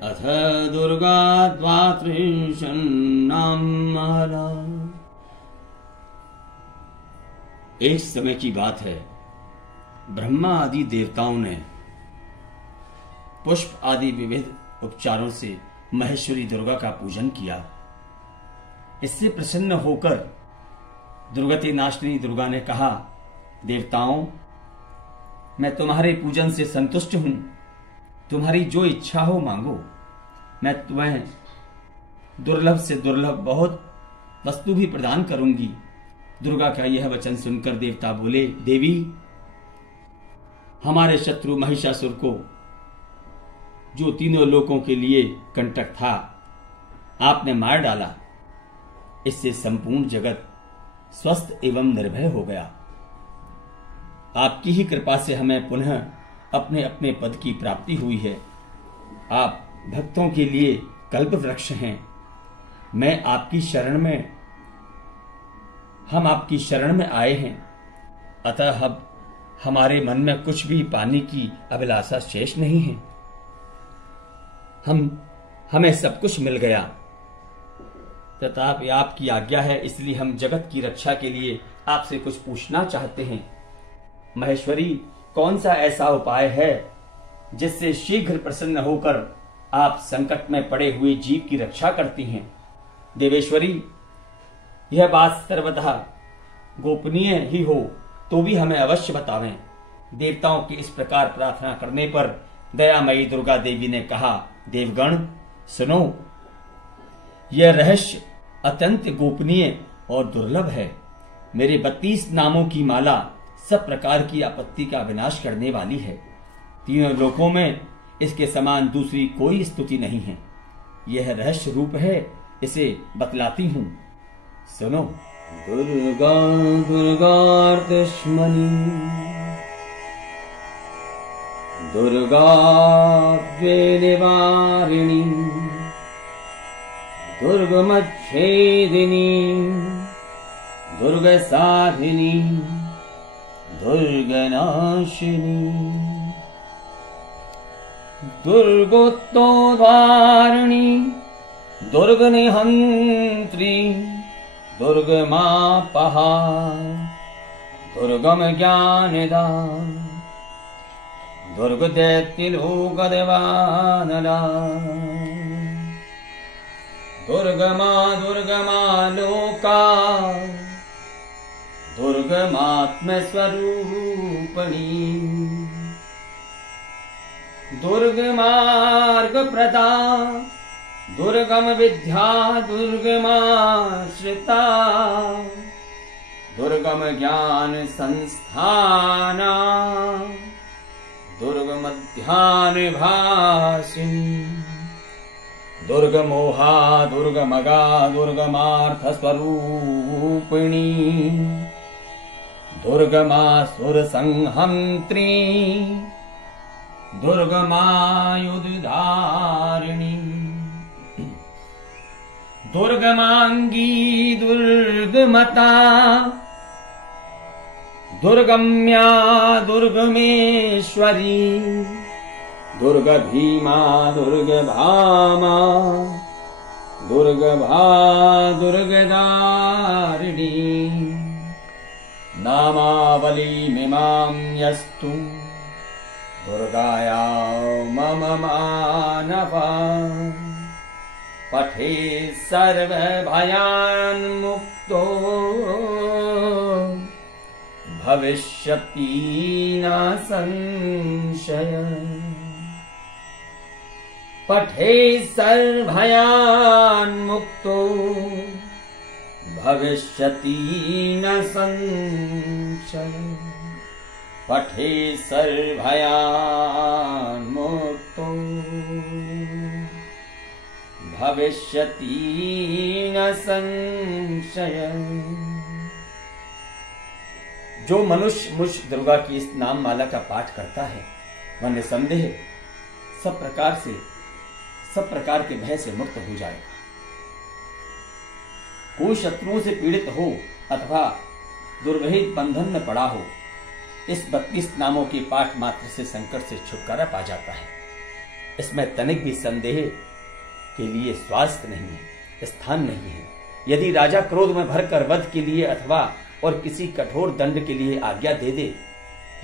अथ दुर्गा द्वात्रिंशन्नाम्नाला। एक समय की बात है, ब्रह्मा आदि देवताओं ने पुष्प आदि विविध उपचारों से महेश्वरी दुर्गा का पूजन किया। इससे प्रसन्न होकर दुर्गति नाशिनी दुर्गा ने कहा, देवताओं, मैं तुम्हारे पूजन से संतुष्ट हूं। तुम्हारी जो इच्छा हो मांगो, मैं तुम्हें दुर्लभ से दुर्लभ बहुत वस्तु भी प्रदान करूंगी। दुर्गा का यह वचन सुनकर देवता बोले, देवी, हमारे शत्रु महिषासुर को, जो तीनों लोकों के लिए कंटक था, आपने मार डाला। इससे संपूर्ण जगत स्वस्थ एवं निर्भय हो गया। आपकी ही कृपा से हमें पुनः अपने अपने पद की प्राप्ति हुई है। आप भक्तों के लिए कल्प वृक्ष हैं। हम आपकी शरण में आए हैं। अतः अब हमारे मन में कुछ भी पाने की अभिलाषा शेष नहीं है। हमें सब कुछ मिल गया। तथापि आपकी आज्ञा है, इसलिए हम जगत की रक्षा के लिए आपसे कुछ पूछना चाहते हैं। महेश्वरी, कौन सा ऐसा उपाय है जिससे शीघ्र प्रसन्न होकर आप संकट में पड़े हुए जीव की रक्षा करती हैं? देवेश्वरी, यह बात सर्वथा गोपनीय ही हो तो भी हमें अवश्य बतावें। देवताओं की इस प्रकार प्रार्थना करने पर दयामयी दुर्गा देवी ने कहा, देवगण सुनो, यह रहस्य अत्यंत गोपनीय और दुर्लभ है। मेरे 32 नामों की माला सब प्रकार की आपत्ति का विनाश करने वाली है। तीनों लोकों में इसके समान दूसरी कोई स्तुति नहीं है। यह रहस्य रूप है, इसे बतलाती हूं, सुनो। दुर्गा दुर्गार्तिष्मणि दुर्गा द्वेनिवारिणी दुर्गमच्छेदिनी दुर्गसाधिनी दुर्गनाशिनी दुर्गोत्तोद्वारिणी दुर्गनिहंत्री दुर्गमापहा दुर्गम ज्ञानदा दुर्गदैत्यलोकदेवानला दुर्गमा दुर्गमालोका दुर्गमात्मस्वरूपिणी दुर्गमार्गप्रदा दुर्गम विद्या दुर्गमाश्रिता दुर्गम ज्ञान संस्थाना दुर्गमध्यान भासिनी दुर्गमोहा दुर्गमगा दुर्गमार्थस्वरूपिणी दुर्गमासुर संहंत्री दुर्गमायुधारिणी दुर्गमांगी दुर्गमता दुर्गम्या दुर्गमेश्वरी दुर्गभीमा दुर्गभामा दुर्गभा दुर्गदारिणी नामावलीमिमां यस्तु दुर्गाया मम मानवा पठे सर्वभयान्मुक्तो भविष्यति न संशय पठे सर्वभयान्मुक्तो भविष्यति न संशय पठे सर्वभयान्मुक्तो भविष्यति न संशय। जो मनुष्य मुझ दुर्गा की इस नाम माला का पाठ करता है, वह निसंदेह सब प्रकार के भय से मुक्त हो जाएगा। कोई शत्रुओं से पीड़ित हो अथवा दुर्विहित बंधन में पड़ा हो, इस 32 नामों के पाठ मात्र से संकट से छुटकारा पा जाता है। इसमें तनिक भी संदेह के लिए स्वास्थ्य नहीं है, स्थान नहीं है। यदि राजा क्रोध में भरकर वध के लिए अथवा और किसी कठोर दंड के लिए आज्ञा दे दे,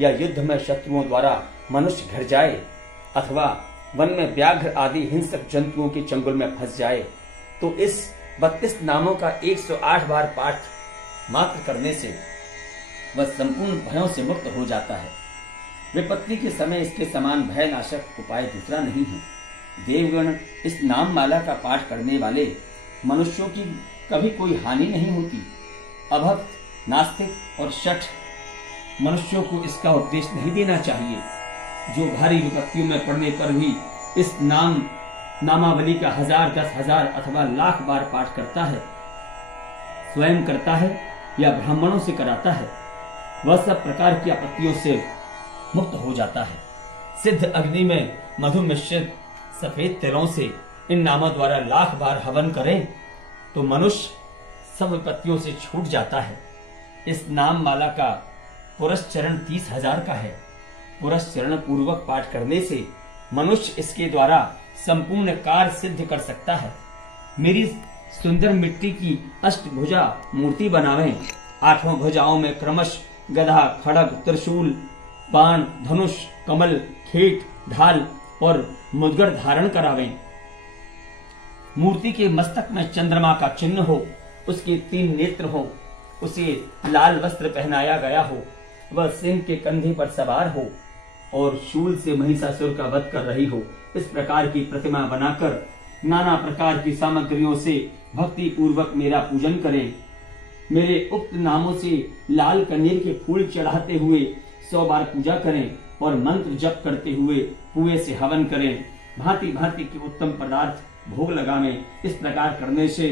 या युद्ध में शत्रुओं द्वारा मनुष्य घर जाए अथवा वन में व्याघ्र आदि हिंसक जंतुओं के चंगुल में फंस जाए, तो इस 32 नामों का 108 बार पाठ मात्र करने से वह संपूर्ण भयों से मुक्त हो जाता है। विपत्ति के समय इसके समान भयनाशक उपाय दूसरा नहीं है। देवगण, इस नाम माला का पाठ करने वाले मनुष्यों की कभी कोई हानि नहीं होती। अभक्त, नास्तिक और शठ मनुष्यों को इसका उपदेश नहीं देना चाहिए। जो भारी विपत्तियों में पड़ने पर भी इस नामावली का 1000, 10,000 अथवा लाख बार पाठ करता है, स्वयं करता है या ब्राह्मणों से कराता है, वह सब प्रकार की आपत्तियों से मुक्त हो जाता है। सिद्ध अग्नि में मधु मिश्रित सफेद तिलों से इन नामों द्वारा लाख बार हवन करें तो मनुष्य सब विपत्तियों से छूट जाता है। इस नाम माला का पुरस्चरण 30,000 का है। पुरस्चरण पूर्वक पाठ करने से मनुष्य इसके द्वारा संपूर्ण कार्य सिद्ध कर सकता है। मेरी सुंदर मिट्टी की अष्टभुजा मूर्ति बनावें। 8 भुजाओं में क्रमश गदा, खड़ग, त्रिशूल, बाण, धनुष, कमल, खेट, ढाल और मुद्गर धारण करावें। मूर्ति के मस्तक में चंद्रमा का चिन्ह हो, उसके 3 नेत्र हो, उसे लाल वस्त्र पहनाया गया हो, वह सिंह के कंधे पर सवार हो और शूल से महिषासुर का वध कर रही हो। इस प्रकार की प्रतिमा बनाकर नाना प्रकार की सामग्रियों से भक्ति पूर्वक मेरा पूजन करें। मेरे उक्त नामों से लाल कनेर के फूल चढ़ाते हुए 100 बार पूजा करें और मंत्र जप करते हुए कुएं से हवन करें। भांति भांति के उत्तम पदार्थ भोग लगावें। इस प्रकार करने से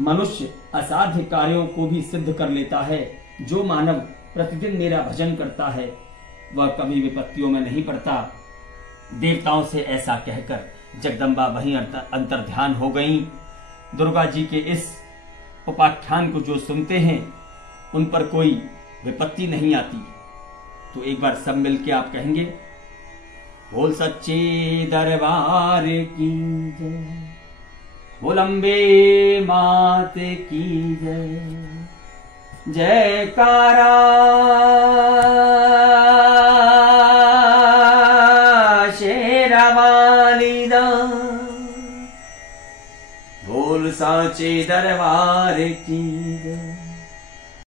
मनुष्य असाध्य कार्यों को भी सिद्ध कर लेता है। जो मानव प्रतिदिन मेरा भजन करता है वह कभी विपत्तियों में नहीं पड़ता। देवताओं से ऐसा कहकर जगदम्बा वहीं अंतर ध्यान हो गईं। दुर्गा जी के इस उपाख्यान को जो सुनते हैं उन पर कोई विपत्ति नहीं आती। तो एक बार सब मिलके आप कहेंगे, बोल सच्चे दरबार की जय, बोल अम्बे मात की जय, जयकारा शेरावाली दा, बोल साचे दरबार की